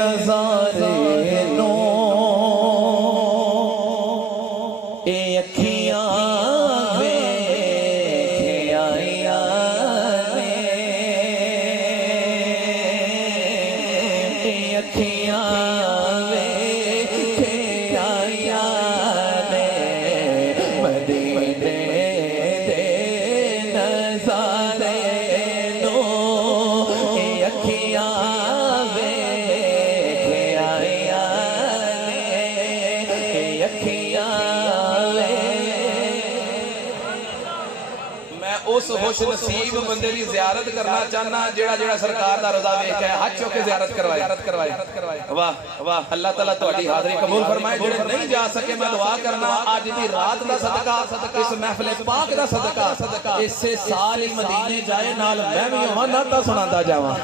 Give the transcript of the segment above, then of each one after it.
नज़ारे नो ए अखियां वेखे आया ने ए अखियां वेखे आया ने मदीने दे नज़ारे नो ए अखियां उस खुश नसीब बंदे की ज़ियारत करना चाहना जेड़ा जेड़ा सरकार दा रज़ा वेख के हाथ चुक के ज़ियारत करवाए। वाह वाह, अल्लाह ताला तुहाडी हाज़री कबूल फरमाए। जेड़े नहीं जा सके मैं दुआ करना अज दी रात दा सदका, इस महफिल पाक दा सदका, इसे साल ही मदीने जाए नाल मैं भी होवां नाता सुनांदा जावां।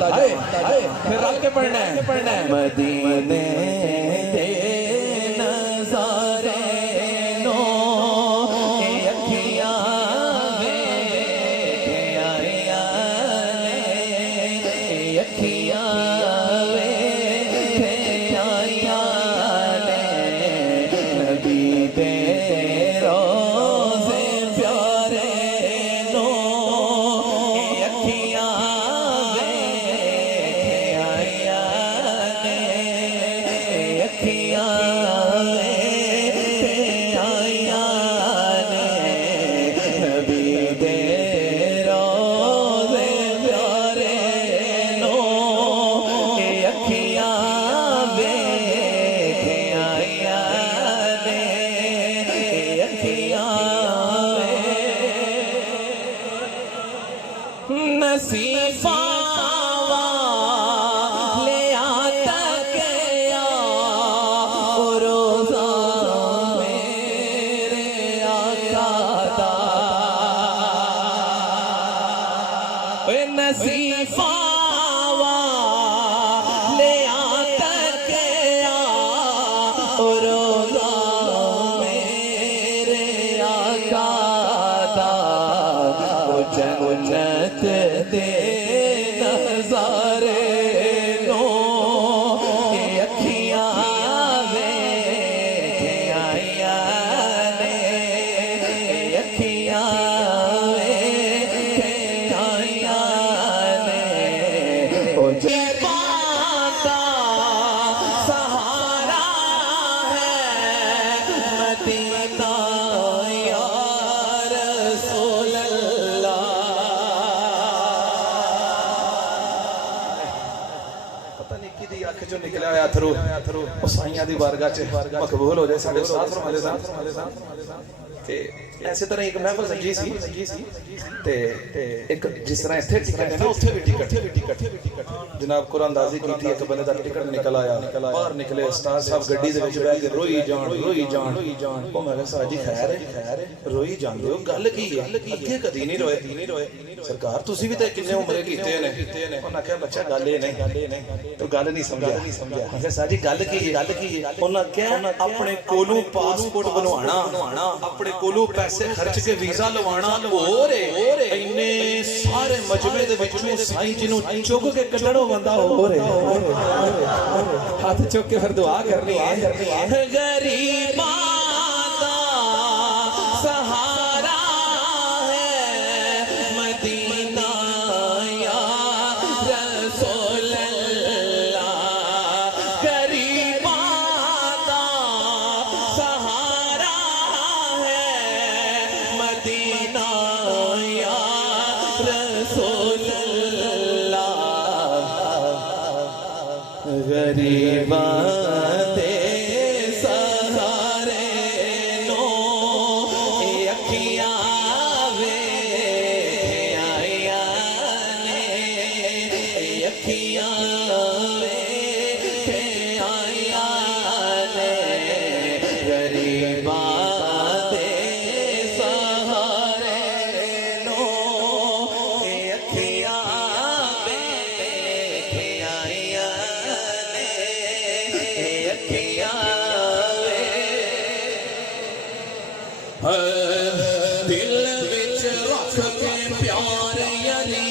फिर रल के पढ़ना है मदीने दे नज़ारे नो ए अखियां नसीफा ले आता गया रोज़ा मेरे आका दा नसीफा ले आता गया रोज़ा मेरे आका दा जन्नत दे नज़ारे नो ए अखियां वेखे आया ने अखियां वेखे आया ने ओ जे पाता सहारा है मदीना या रसूल अल्लाह। अख चो निकलिया होया अथरू साइयां दी बारगाह च मकबूल हो जाए साडे उस्ताद फरमाते सन। ते ऐसे तरह एक महफिल सजी सी ते एक जिस तरह इत्थे टिकट है ना उत्थे भी टिकट जनाब कुरानदाजी कीती एक बंदे दा टिकट निकल आया बाहर निकले उस्ताद साहब गड्डी दे विच बैठ के रोई जान ओ मैं कहा साजी खैर है रोई जांदे हो गल की है अगे कदी नहीं रोए सरकार तुसी भी ते किन्ने उम्रे कीते ने उन्हां कहा बच्चा गल ए नहीं तो गल नहीं समझा मैं कहा साजी गल की है उन्हां कहा अपने कोलों पासपोर्ट बनवाना अपने कोलों पैसे खर्च के वीजा लवाना और इन्ने सारे मजमे दे विचों साईं जी नूं चुक के कढणो बंदा हो रे हाथ चुक के फिर दुआ करनी है गरीबां दा सहारा है मदीना या रसूल अल्लाह। गरीबां दा सहारा है मदीना या रसूल अल्लाह। गरीबां दे सहारे नो ए अखियां वेखे आया ने अखियां वेखे आया ने गरीबां दे सहारे नो ए अखियां वेखे आया ने अखियां दिल विच रख के प्यार यारी